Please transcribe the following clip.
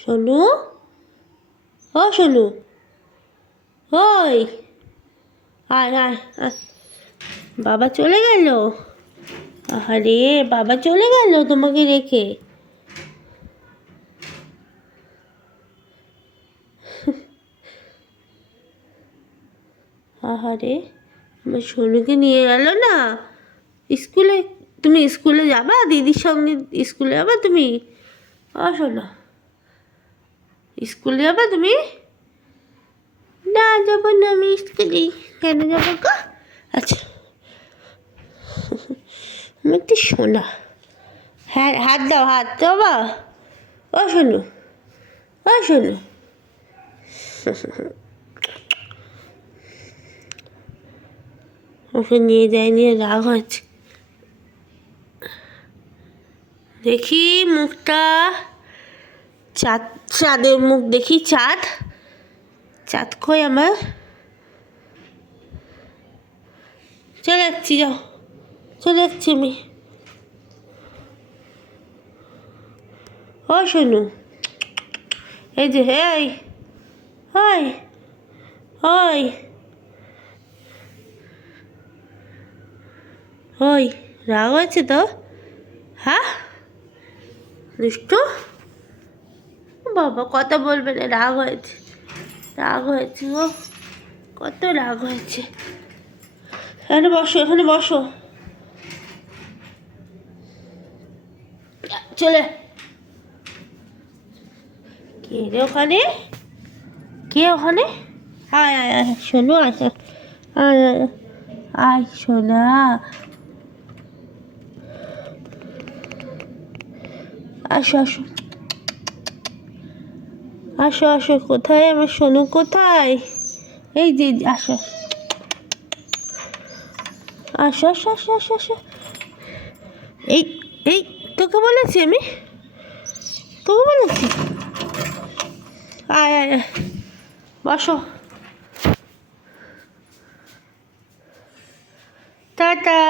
সোনু, ও সোনু, ওই আয় আয় আয়। বাবা চলে গেল? আরে বাবা চলে গেল তোমাকে রেখে? আহারে, আমার সোনুকে নিয়ে গেল না স্কুলে। তুমি স্কুলে যাবা? দিদির সঙ্গে স্কুলে যাবা তুমি? আসো না, স্কুলে যাবা তুমি? না যাবো না আমি স্কুলে। কেন যাবো গো? আচ্ছা, আমার তো সোনা। হ্যাঁ, হাত দাও, হাত দাও বা। ও সোনু, ও সোনু। ওকে নিয়ে যায়নি, রাগ হয়েছে। দেখি মুখটা, চাঁদ, চাঁদের মুখ দেখি। চাঁদ, চাঁদ কই আমার? চলে যাচ্ছি, যাও, চলে যাচ্ছি আমি। ও সোনু, এই যে, এই ওই ওই ওই, রাগ হয়েছে তো? হ্যাঁ, দুষ্টু বাবা, কথা বলবে না, রাগ হয়েছে, রাগ হয়েছে ও, কত রাগ হয়েছে। এখানে বসো, এখানে বসো। চলে। কে রে ওখানে? কে ওখানে? আয় আয় আয় শোনো, আয় আয় আয় আয় সোনা। আসো আসো, আসো আসো। কোথায় আমার সোনু, কোথায়? এই যে, আসো আসো আসো আসো আসো আসো। এই এই, তোকে বলেছি আমি, তোকে বলেছি। আয় আয় আয়, বসো। টাটা।